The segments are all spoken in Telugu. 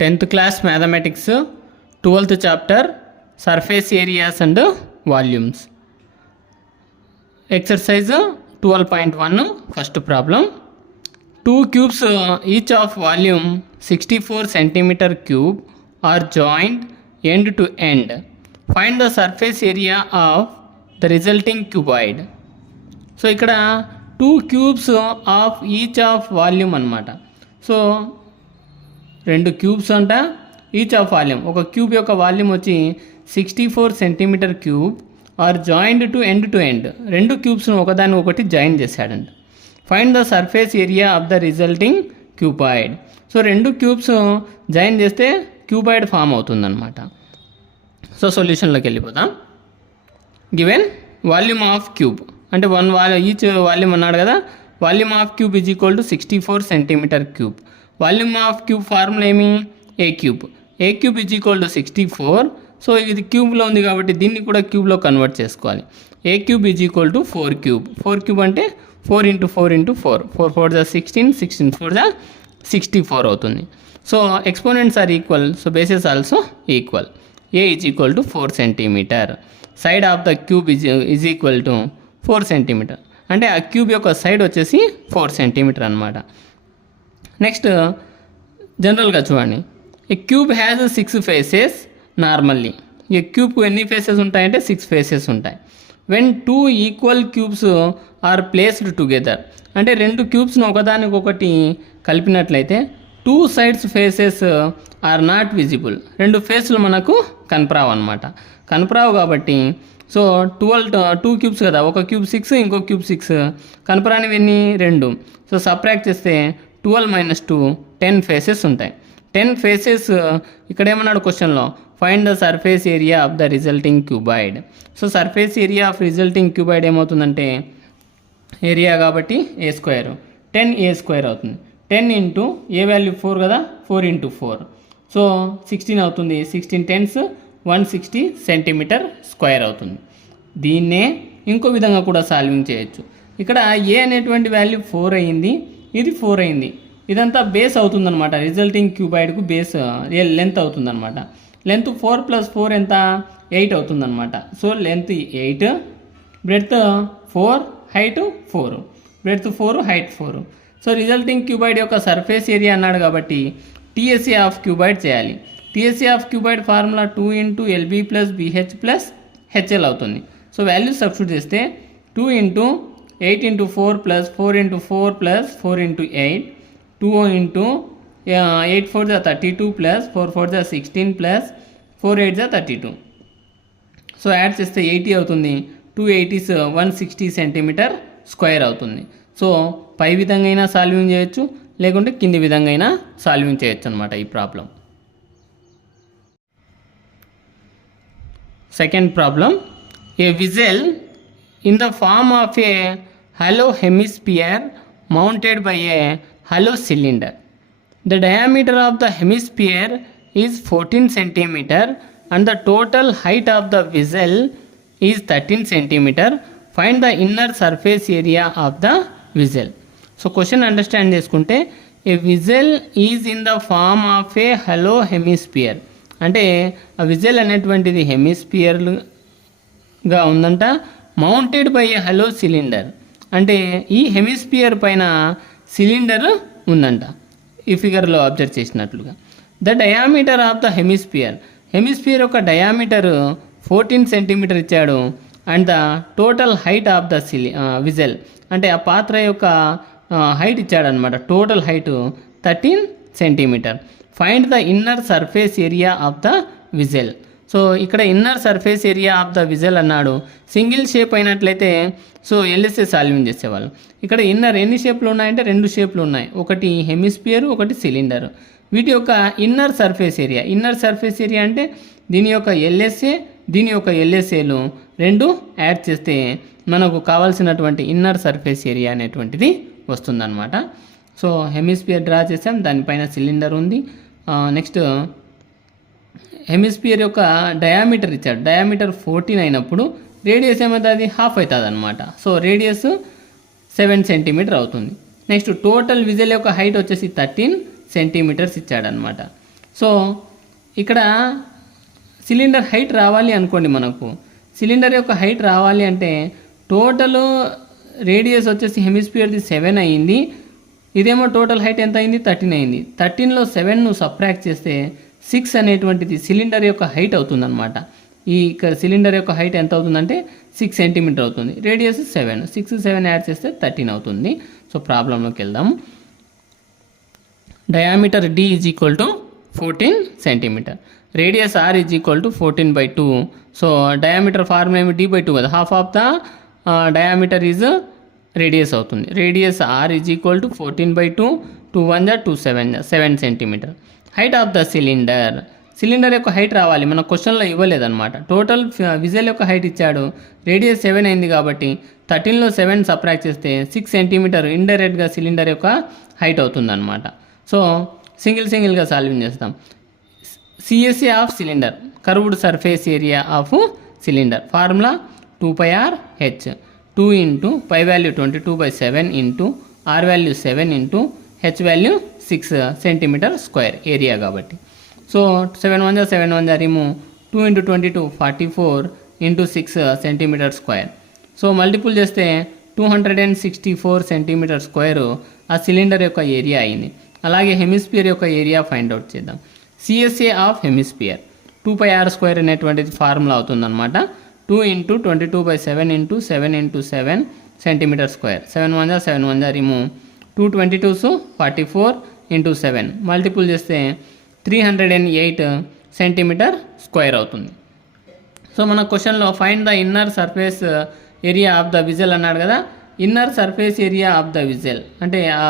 Tenth class mathematics 12th chapter surface areas and volumes. Exercise 12.1 first problem. 2 cubes each of volume 64 centimeter cube are joined end to end. Find the surface area of the resulting cuboid. So ఇక్కడ 2 cubes of each of volume అన్నమాట. సో 2 క్యూబ్స్ అంట, ఈచ్ ఆఫ్ వాల్యూమ్, ఒక క్యూబ్ యొక్క వాల్యూమ్ వచ్చి 64 centimetre cube are joined to end. 2 క్యూబ్స్ను ఒకదాన్ని ఒకటి జాయిన్ చేశాడంట. Find the surface area of the resulting cuboid. So 2 cubes join చేస్తే క్యూబాయిడ్ ఫామ్ అవుతుందన్నమాట. సో సొల్యూషన్లోకి వెళ్ళిపోతాం. గివెన్ వాల్యూమ్ ఆఫ్ క్యూబ్ అంటే ఈచ్ వాల్యూమ్ అన్నాడు కదా. Volume of cube is equal to 64 centimetre cube. Volume of cube formula ఏమి? A cube is equal to 64. So ఇది క్యూబ్లో ఉంది కాబట్టి దీన్ని కూడా క్యూబ్లో కన్వర్ట్ చేసుకోవాలి. A cube is equal to 4 cube. 4 cube అంటే 4 × 4 × 4. 4 4 = 16, 16 4 = 64 అవుతుంది. So exponents are equal, so bases also equal. A is equal to 4 centimetre. Side of the cube is equal to 4 centimetre. అంటే ఆ క్యూబ్ యొక్క సైడ్ వచ్చేసి 4 సెంటీమీటర్ అనమాట. నెక్స్ట్ జనరల్గా చూడండి, a cube has 6 faces normally. ఈ క్యూబ్కు ఎన్ని ఫేసెస్ ఉంటాయంటే 6 ఫేసెస్ ఉంటాయి. When 2 equal cubes are placed together, అంటే 2 క్యూబ్స్ను ఒకదానికొకటి కలిపినట్లయితే 2 sides faces are not visible. 2 ఫేస్లు మనకు కనపరావు అనమాట. కనపరావు కాబట్టి సో 2 క్యూబ్స్ కదా, ఒక క్యూబ్ 6, ఇంకో క్యూబ్ 6, కనపరానివి ఎన్ని? 2. సో సబ్ట్రాక్ట్ చేస్తే 12 - 2 10 ఫేసెస్ ఉంటాయి. 10 ఫేసెస్ ఇక్కడ ఏమన్నాడు క్వశ్చన్లో? Find the surface area of the resulting cuboid. So surface area of resulting cuboid ఏమవుతుందంటే, ఏరియా కాబట్టి A², 10A² అవుతుంది. 10 ఇంటూ ఏ వాల్యూ 4 కదా, 4 × 4, సో 16 అవుతుంది. 16 10s 160 సెంటీమీటర్ స్క్వేర్ అవుతుంది. దీన్నే ఇంకో విధంగా కూడా సాల్వింగ్ చేయొచ్చు. ఇక్కడ ఏ అనేటువంటి వాల్యూ 4 అయ్యింది, ఇది 4 అయింది. ఇదంతా బేస్ అవుతుందన్నమాట. రిజల్టింగ్ క్యూబాయిడ్కు బేస్ లెంత్ అవుతుందన్నమాట. లెంత్ 4 + 4 ఎంత? 8 అవుతుందన్నమాట. So length 8, breadth 4, height 4. Breadth 4, height 4. So resulting cuboid యొక్క సర్ఫేస్ ఏరియా అన్నాడు కాబట్టి టీఎస్ఏ ఆఫ్ క్యూబాయిడ్ చేయాలి. TSA of cuboid formula 2 × LB + BH + HL అవుతుంది. సో వాల్యూ సబ్స్టిట్యూట్ చేస్తే 2 × 8 × 4 + 4 × 4 + 4 × 8, 2 × 8 4 = 32 + 4 4 = 16 + 4 8 = 32. సో యాడ్ చేస్తే 80 అవుతుంది. 2 80s 160 సెంటీమీటర్ స్క్వేర్ అవుతుంది. సో పై విధంగా అయినా సాల్వింగ్ చేయొచ్చు, లేకుంటే కింది విధంగా అయినా సాల్వింగ్ చేయొచ్చు అనమాట ఈ problem. Second problem. A vessel in the form of a hollow hemisphere mounted by a hollow cylinder. The diameter of the hemisphere is 14 cm and the total height of the vessel is 13 cm. Find the inner surface area of the vessel. So question understand చేసుకుంటే, a vessel is in the form of a hollow hemisphere. అంటే ఆ విజల్ అనేటువంటిది హెమిస్పియర్గా ఉందంట. Mounted by a hollow cylinder, అంటే ఈ హెమిస్పియర్ పైన సిలిండర్ ఉందంట. ఈ ఫిగర్లో అబ్జర్వ్ చేసినట్లుగా. The diameter of the hemisphere యొక్క డయామీటర్ 14 సెంటీమీటర్ ఇచ్చాడు. And the total height of the vessel, అంటే ఆ పాత్ర యొక్క హైట్ ఇచ్చాడనమాట. Total height 13 centimetre. Find the inner surface area of the vessel. So ఇక్కడ inner surface area of the vessel అన్నాడు. సింగిల్ షేప్ అయినట్లయితే సో ఎల్ఎస్ఏ సాల్వింగ్ చేసేవాళ్ళు. ఇక్కడ ఇన్నర్ ఎన్ని షేప్లు ఉన్నాయంటే 2 షేప్లు ఉన్నాయి. ఒకటి హెమిస్పియర్, ఒకటి సిలిండర్. వీటి యొక్క ఇన్నర్ సర్ఫేస్ ఏరియా అంటే దీని యొక్క ఎల్ఎస్ఏ, దీని యొక్క ఎల్ఎస్ఏలు 2 యాడ్ చేస్తే మనకు కావాల్సినటువంటి ఇన్నర్ సర్ఫేస్ ఏరియా అనేటువంటిది వస్తుందన్నమాట. సో హెమిస్పియర్ డ్రా చేసాం, దానిపైన సిలిండర్ ఉంది. నెక్స్ట్ హెమిస్పియర్ యొక్క డయామీటర్ ఇచ్చాడు. డయామీటర్ 14 అయినప్పుడు రేడియస్ ఏమవుతుంది? 1/2 అవుతుంది అనమాట. సో రేడియస్ 7 సెంటీమీటర్ అవుతుంది. నెక్స్ట్ టోటల్ విజిల్ యొక్క హైట్ వచ్చేసి 13 సెంటీమీటర్స్ ఇచ్చాడనమాట. సో ఇక్కడ సిలిండర్ హైట్ రావాలి అనుకోండి, మనకు సిలిండర్ యొక్క హైట్ రావాలి అంటే టోటల్ రేడియస్ వచ్చేసి హెమిస్ఫియర్ది 7 అయ్యింది, ఇదేమో టోటల్ హైట్ ఎంత అయింది 13 అయింది. 13లో 7 నువ్వు సబ్ట్రాక్ట్ చేస్తే 6 అనేటువంటిది సిలిండర్ యొక్క హైట్ అవుతుందన్నమాట. ఈ సిలిండర్ యొక్క హైట్ ఎంత అవుతుందంటే 6 సెంటీమీటర్ అవుతుంది, రేడియస్ 7, 6 7 యాడ్ చేస్తే 13 అవుతుంది. సో ప్రాబ్లంలోకి వెళ్దాం. Diameter D is equal to 14 centimetre, radius R is equal to 14/2. So diameter formula ఏమి D/2 కదా, half of the diameter is radius అవుతుంది. Radius R is equal to 14/2, 2 1 2 7 centimetre. Height of the cylinder, cylinder యొక్క హైట్ రావాలి, మన క్వశ్చన్లో ఇవ్వలేదన్నమాట. టోటల్ విజల్ యొక్క హైట్ ఇచ్చాడు, రేడియస్ 7 అయింది కాబట్టి 13లో 7 సబ్ట్రాక్ట్ చేస్తే 6 సెంటీమీటర్ ఇండైరెక్ట్గా సిలిండర్ యొక్క హైట్ అవుతుందన్నమాట. సో సింగిల్గా సాల్వింగ్ చేస్తాం. CSA of cylinder, curved surface area of cylinder, formula 2πr/h, 2 into pi value 22/7 into R value 7 into H value 6 centimetre square area కాబట్టి. So 7 1 7 1 remove, 2 into 22 44 into 6 centimetre square. So multiple చేస్తే 264 సెంటీమీటర్ స్క్వేర్ ఆ సిలిండర్ యొక్క ఏరియా అయింది. అలాగే హెమిస్ఫియర్ యొక్క ఏరియా ఫైండ్ అవుట్ చేద్దాం. సిఎస్ఏ ఆఫ్ హెమిస్ఫియర్ 2πr² అనేటువంటిది ఫార్ములా అవుతుందన్నమాట. 2 into 22/7 into 7 into 7 centimetre square. 7 1 7 1 remove, 2 22s 44 into 7 multiple చేస్తే 308 సెంటీమీటర్ స్క్వేర్ అవుతుంది. సో మన క్వశ్చన్లో find the inner surface area of the vessel అన్నాడు కదా. Inner surface area of the vessel అంటే ఆ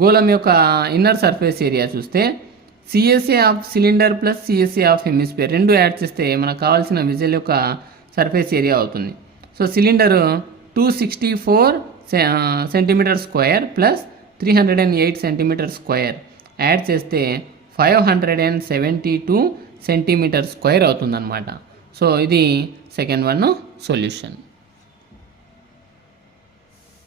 గోళం యొక్క ఇన్నర్ సర్ఫేస్ ఏరియా చూస్తే CSA of cylinder plus CSA of hemisphere రెండు యాడ్ చేస్తే మనకు కావాల్సిన విజల్ యొక్క సర్ఫేస్ ఏరియా అవుతుంది. So cylinder 264 centimetre square plus 308 centimetre square add చేస్తే 572 సెంటీమీటర్ స్క్వేర్ అవుతుందన్నమాట. సో ఇది సెకండ్ వన్ సొల్యూషన్.